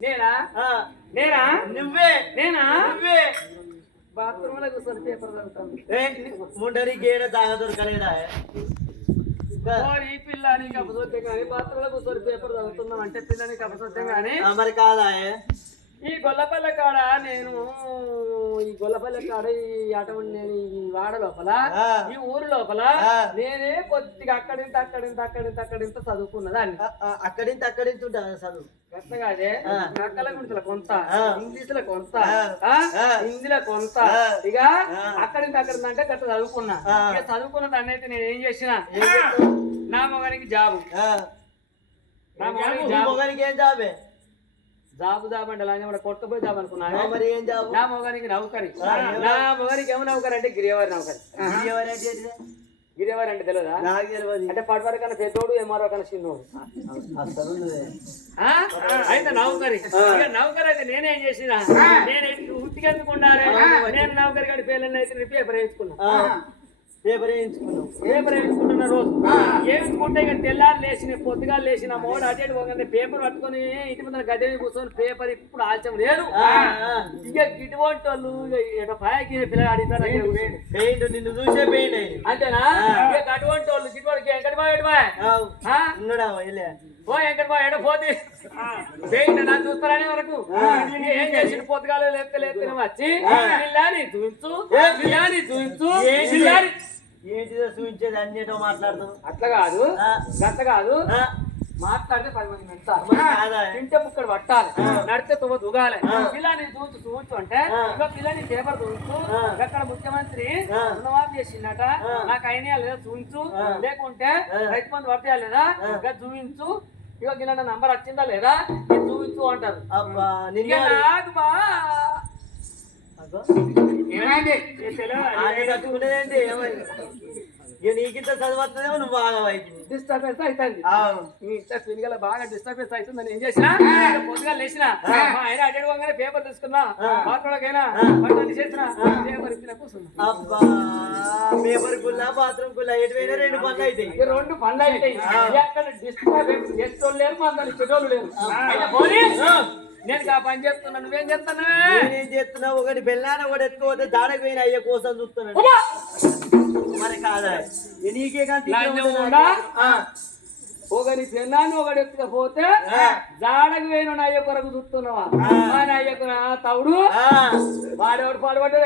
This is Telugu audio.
నేనా ఆ, నేనా నువ్వే నేనా నువ్వే బాత్రూమ్ లో కూర్చొని పేపర్ చదువుతాను ముండరి గేడ దాగ దొరకలేదా ఈ పిల్ల నీకు అపసొత్యం కానీ బాత్రూమ్ లో కూర్చొని పేపర్ చదువుతున్నాం అంటే పిల్ల నీకు అపసొత్యం కానీ మరి కాదా ఈ గొల్లపల్లె కాడ నేను ఈ గొల్లపల్లె కాడ ఈ అటువంటి నేను ఈ వాడ లోపల ఈ ఊరు లోపల నేనే కొద్దిగా అక్కడింత చదువుకున్నదాన్ని అక్కడింత ఉంటా చదువు గట్ల కాదే అక్కల గురించి కొంత ఇంగ్లీష్ లో కొంత హిందీలో కొంత ఇక అక్కడింత అంటే గట్ల చదువుకున్నా ఇక చదువుకున్న దాన్ని అయితే నేను ఏం చేసిన నా మొగానికి జాబు మొగానికి ఏం జాబే జాబు అంటే అలాగే కూడా కొట్టపోయి జాబ్ అనుకున్నా మరి ఏం జాబు నా మొగానికి నౌకరి నా మొగానికి ఏమో నౌకరి అంటే గిరివారి నౌకరి గిరివారి అంటే తెలియదా అంటే పడవారి కన్నా పెద్దోడు ఎంఆర్ఓ కన్నా చిన్నోడు అయితే నౌకరి నౌకరి అయితే నేనేం చేసిన నేను ఉట్టికి ఎందుకు ఉండాలి నేను నౌకరి గడి పేర్లు అయితే పేపర్ వేయించుకున్నా పేపర్ వేయించుకుంటున్న రోజు వేయించుకుంటే ఇక తెల్లారు లేచిన పొద్దుగా లేచిన మోడు అటేడు పోగానే పేపర్ పట్టుకొని ఇంటి ముందర గడ్డ కూర్చొని పేపర్ ఇప్పుడు ఆల్చం లేదు ఇక ఇటువంటి వాళ్ళు ఇక పాయకి పిల్లలు అడిగినారు నిన్ను చూసే పెయింట్ అంతేనా ఇక అటువంటి వాళ్ళు ఇటువంటి వెంకటబాయ్ ఓ వెంకటబాయ్ ఎడ పోతే పెయింట్ నా చూస్తారనే వరకు ఏం చేసిన పొద్దుగాలు లేపుతే వచ్చి పిల్లాని చూపించు పిల్లాని చూపించు పిల్లాని ఏంటిదో చూపించేది అన్నిటో మాట్లాడుతావు అట్లా కాదు గట్ల కాదు మాట్లాడితే 10 మంది మెడతారు తింటే ముక్కడ పట్టాలి నడితే తువ్వ దుగాలి పిల్లని చూచు అంటే ఇంకా పిల్లని పేపర్ చూచు అక్కడ ముఖ్యమంత్రి రుణమాఫీ చేసిందట నాకు అయినా లేదా చూపించు లేకుంటే రైతు మంది పడతాయా లేదా ఇంకా చూపించు ఇక గిన్న నంబర్ వచ్చిందా లేదా చూపించు అంటారు నాకు బా నీకింత చదువుతుందేమో నువ్వు బాగా డిస్టర్బెన్స్ అవుతుంది పిల్లల బాగా డిస్టర్బెన్స్ అవుతుంది ఏం చేసినా పొద్దుగా లేచిన ఆయన అడ్డగానే పేపర్ తీసుకున్నా బాత్రూమ్కైనా పట్టు చేసిన పేపర్ ఇచ్చిన కూర్చున్నా అబ్బా పేపర్ కుల్లా బాత్రూమ్ కుల్లా ఎటువైనా 2 పనులు అవుతాయి 2 పనులు అవుతాయి అక్కడ డిస్టర్బెన్స్ చేస్తోళ్ళు లేరు మన చెడ్డోళ్ళు లేరు నేను ఆ పని చేస్తున్నా నువ్వేం చేస్తున్నావు నేనేం చేస్తున్నావు ఒకటి బెల్లాన ఒకటి ఎత్తుకోతే దాడకు పోయిన అయ్యే కోసం చూస్తున్నాడు మరి కాదా నీకే ఒకరి పెళ్ళాన్ని ఒకటి ఎత్తుకపోతే జాడకు పోయిన అయ్య కొరకు చూస్తున్నావా అయ్యకు తవుడు వాడెవడు పాల్పడ్డే